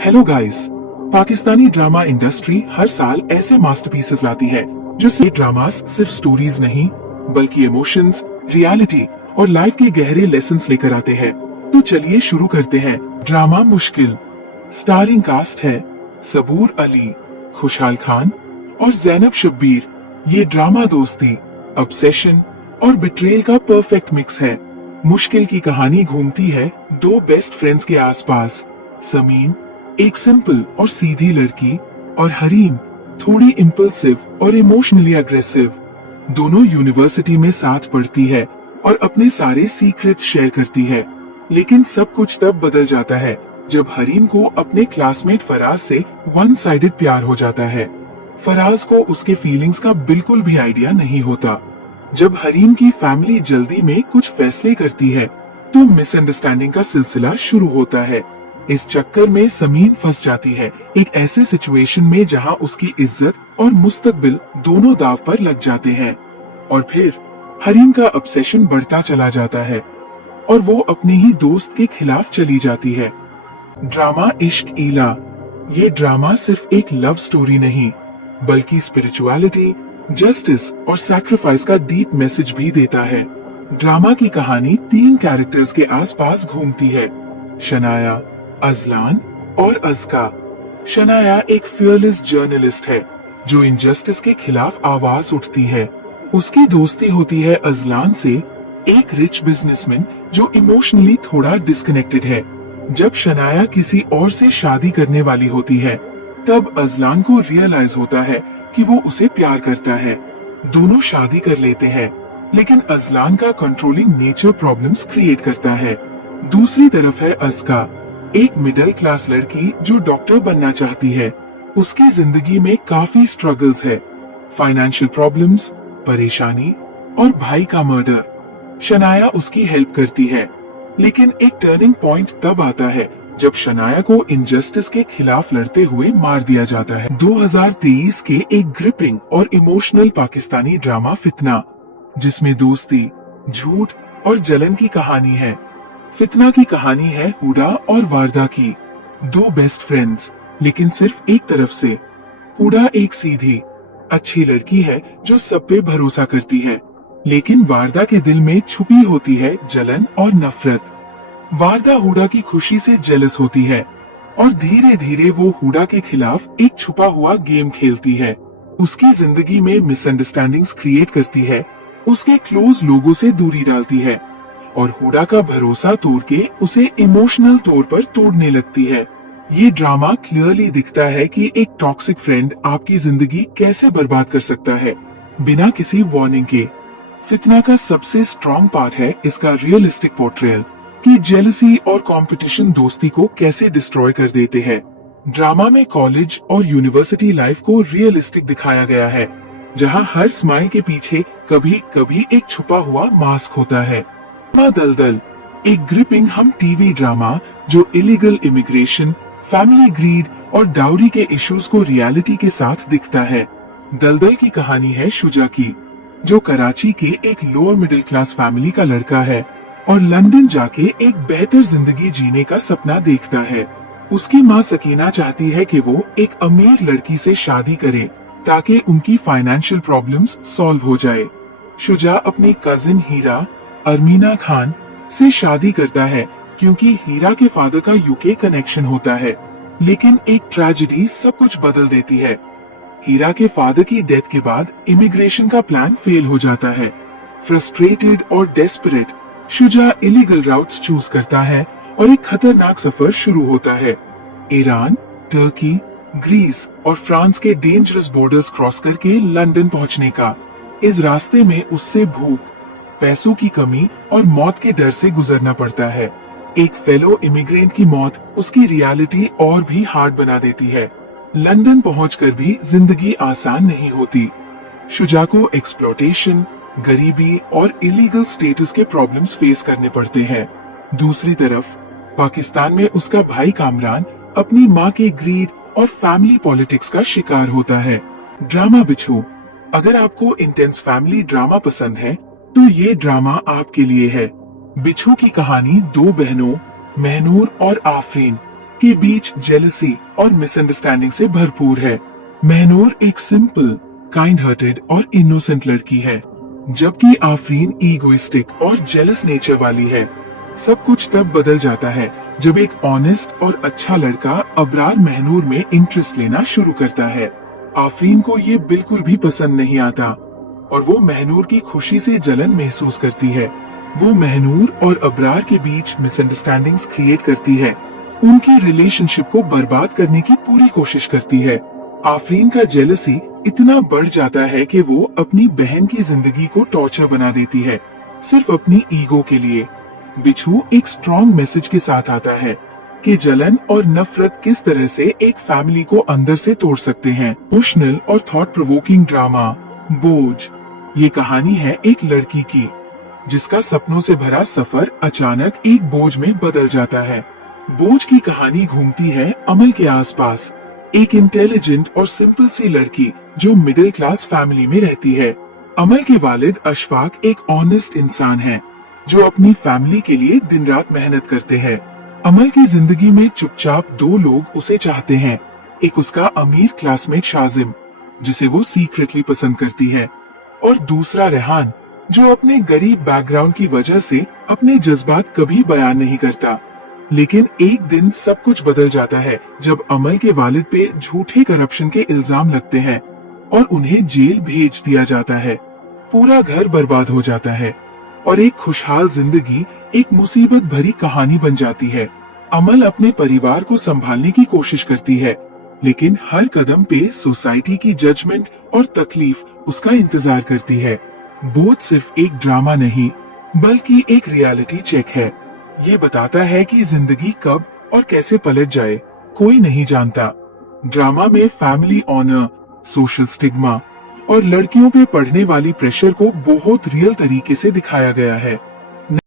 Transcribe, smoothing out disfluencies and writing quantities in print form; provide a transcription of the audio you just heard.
Hello guys. Pakistani drama industry हर साल ऐसे मास्टरपीसेस लाती है जो सिर्फ ड्रामास सिर्फ स्टोरीज नहीं बल्कि इमोशंस, रियलिटी और लाइफ के गहरे लेसन्स लेकर आते हैं। तो चलिए शुरू करते हैं ड्रामा मुश्किल। स्टारिंग कास्ट है सबूर अली, खुशहाल खान और जैनब शब्बीर। ये ड्रामा दोस्ती, ऑब्सेशन और बिट्रेल का परफेक्ट मिक्स है। मुश्किल की कहानी घूमती है दो बेस्ट फ्रेंड्स के आसपास। समीन एक सिंपल और सीधी लड़की और हरीम थोड़ी इम्पल्सिव और इमोशनली अग्रेसिव। दोनों यूनिवर्सिटी में साथ पढ़ती है और अपने सारे सीक्रेट्स शेयर करती है। लेकिन सब कुछ तब बदल जाता है जब हरीम को अपने क्लासमेट फराज से वन साइडेड प्यार हो जाता है। फराज को उसके फीलिंग्स का बिल्कुल भी आइडिया नहीं होता। जब हरीम की फैमिली जल्दी में कुछ फैसले करती है तो मिसअंडरस्टैंडिंग का सिलसिला शुरू होता है। इस चक्कर में समीन फंस जाती है एक ऐसे सिचुएशन में जहां उसकी इज्जत और मुस्तकबिल दोनों दाव पर लग जाते हैं। और फिर हरीम का ऑब्सेशन बढ़ता चला जाता है और वो अपने ही दोस्त के खिलाफ चली जाती है। ड्रामा इश्क ईला। ये ड्रामा सिर्फ एक लव स्टोरी नहीं बल्कि स्पिरिचुअलिटी, जस्टिस और सैक्रिफाइस का डीप मैसेज भी देता है। ड्रामा की कहानी तीन कैरेक्टर्स के आसपास घूमती है, शनाया, अजलान और अज़का। शनाया एक फियरलेस जर्नलिस्ट है जो इनजस्टिस के खिलाफ आवाज उठती है। उसकी दोस्ती होती है अजलान से, एक रिच बिजनेसमैन जो इमोशनली थोड़ा डिस्कनेक्टेड है। जब शनाया किसी और से शादी करने वाली होती है तब अजलान को रियलाइज होता है कि वो उसे प्यार करता है। दोनों शादी कर लेते हैं लेकिन अजलान का कंट्रोलिंग नेचर प्रॉब्लम्स क्रिएट करता है। दूसरी तरफ है अज़का, एक मिडिल क्लास लड़की जो डॉक्टर बनना चाहती है। उसकी जिंदगी में काफी स्ट्रगल्स है, फाइनेंशियल प्रॉब्लम्स, परेशानी और भाई का मर्डर। शनाया उसकी हेल्प करती है लेकिन एक टर्निंग पॉइंट तब आता है जब शनाया को इनजस्टिस के खिलाफ लड़ते हुए मार दिया जाता है। 2023 के एक ग्रिपिंग और इमोशनल पाकिस्तानी ड्रामा फितना, जिसमें दोस्ती, झूठ और जलन की कहानी है। फितना की कहानी है हुडा और वारदा की, दो बेस्ट फ्रेंड्स लेकिन सिर्फ एक तरफ से। हुडा एक सीधी, अच्छी लड़की है जो सब पे भरोसा करती है, लेकिन वारदा के दिल में छुपी होती है जलन और नफरत। वारदा हुडा की खुशी से जेलस होती है और धीरे धीरे वो हुडा के खिलाफ एक छुपा हुआ गेम खेलती है। उसकी जिंदगी में मिसअंडरस्टैंडिंग्स क्रिएट करती है, उसके क्लोज लोगों से दूरी डालती है और हुडा का भरोसा तोड़ के उसे इमोशनल तौर पर तोड़ने लगती है। ये ड्रामा क्लियरली दिखता है कि एक टॉक्सिक फ्रेंड आपकी जिंदगी कैसे बर्बाद कर सकता है बिना किसी वार्निंग के। फितना का सबसे स्ट्रॉन्ग पार्ट है इसका रियलिस्टिक पोर्ट्रेयल कि जेलसी और कंपटीशन दोस्ती को कैसे डिस्ट्रॉय कर देते हैं। ड्रामा में कॉलेज और यूनिवर्सिटी लाइफ को रियलिस्टिक दिखाया गया है, जहां हर स्माइल के पीछे कभी कभी एक छुपा हुआ मास्क होता है। दलदल, एक ग्रिपिंग हम टीवी ड्रामा जो इलीगल इमिग्रेशन, फैमिली ग्रीड और डाउरी के इश्यूज को रियलिटी के साथ दिखता है। दलदल की कहानी है शुजा की, जो कराची के एक लोअर मिडिल क्लास फैमिली का लड़का है और लंदन जाके एक बेहतर जिंदगी जीने का सपना देखता है। उसकी माँ सकीना चाहती है कि वो एक अमीर लड़की से शादी करे ताकि उनकी फाइनेंशियल प्रॉब्लम्स सॉल्व हो जाए। शुजा अपनी कजिन हीरा, अरमीना खान से शादी करता है क्योंकि हीरा के फादर का यूके कनेक्शन होता है, लेकिन एक ट्रेजेडी सब कुछ बदल देती है। हीरा के फादर की डेथ के बाद इमिग्रेशन का प्लान फेल हो जाता है। फ्रस्ट्रेटेड और desperate, Shuja illegal routes choose करता है और एक खतरनाक सफर शुरू होता है। ईरान, टर्की, ग्रीस और फ्रांस के डेंजरस बॉर्डर्स क्रॉस करके लंदन पहुंचने का। इस रास्ते में उससे भूख, पैसों की कमी और मौत के डर से गुजरना पड़ता है। एक फेलो इमिग्रेंट की मौत उसकी रियलिटी और भी हार्ड बना देती है। लंदन पहुंचकर भी जिंदगी आसान नहीं होती। शुजा को एक्सप्लॉयटेशन, गरीबी और इलीगल स्टेटस के प्रॉब्लम्स फेस करने पड़ते हैं। दूसरी तरफ पाकिस्तान में उसका भाई कामरान अपनी माँ के ग्रीड और फैमिली पॉलिटिक्स का शिकार होता है। ड्रामा बिच्छू, अगर आपको इंटेंस फैमिली ड्रामा पसंद है तो ये ड्रामा आपके लिए है। बिच्छू की कहानी दो बहनों महनूर और आफरीन के बीच जेलसी और मिसअंडरस्टैंडिंग से भरपूर है। महनूर एक सिंपल, काइंड हार्टेड और इनोसेंट लड़की है, जबकि आफरीन ईगोइस्टिक और जेलस नेचर वाली है। सब कुछ तब बदल जाता है जब एक ऑनेस्ट और अच्छा लड़का अबरार महनूर में इंटरेस्ट लेना शुरू करता है। आफरीन को ये बिल्कुल भी पसंद नहीं आता और वो महनूर की खुशी से जलन महसूस करती है। वो महनूर और अबरार के बीच मिसअंडरस्टैंडिंग्स क्रिएट करती है, उनकी रिलेशनशिप को बर्बाद करने की पूरी कोशिश करती है। आफरीन का जेलसी इतना बढ़ जाता है कि वो अपनी बहन की जिंदगी को टॉर्चर बना देती है, सिर्फ अपनी ईगो के लिए। बिच्छू एक स्ट्रॉन्ग मैसेज के साथ आता है कि जलन और नफरत किस तरह से एक फैमिली को अंदर से तोड़ सकते हैं। इमोशनल और थॉट प्रोवोकिंग ड्रामा बोझ। ये कहानी है एक लड़की की जिसका सपनों से भरा सफर अचानक एक बोझ में बदल जाता है। बोझ की कहानी घूमती है अमल के आसपास, एक इंटेलिजेंट और सिंपल सी लड़की जो मिडिल क्लास फैमिली में रहती है। अमल के वालिद अशफाक एक ऑनेस्ट इंसान है जो अपनी फैमिली के लिए दिन रात मेहनत करते हैं। अमल की जिंदगी में चुपचाप दो लोग उसे चाहते हैं, एक उसका अमीर क्लासमेट शाजिम जिसे वो सीक्रेटली पसंद करती है, और दूसरा रेहान जो अपने गरीब बैकग्राउंड की वजह से अपने जज्बात कभी बयान नहीं करता। लेकिन एक दिन सब कुछ बदल जाता है जब अमल के वालिद पे झूठे करप्शन के इल्जाम लगते हैं और उन्हें जेल भेज दिया जाता है। पूरा घर बर्बाद हो जाता है और एक खुशहाल जिंदगी एक मुसीबत भरी कहानी बन जाती है। अमल अपने परिवार को संभालने की कोशिश करती है, लेकिन हर कदम पे सोसाइटी की जजमेंट और तकलीफ उसका इंतजार करती है। बोझ सिर्फ एक ड्रामा नहीं बल्कि एक रियलिटी चेक है। ये बताता है कि जिंदगी कब और कैसे पलट जाए कोई नहीं जानता। ड्रामा में फैमिली ऑनर, सोशल स्टिग्मा और लड़कियों पे पड़ने वाली प्रेशर को बहुत रियल तरीके से दिखाया गया है।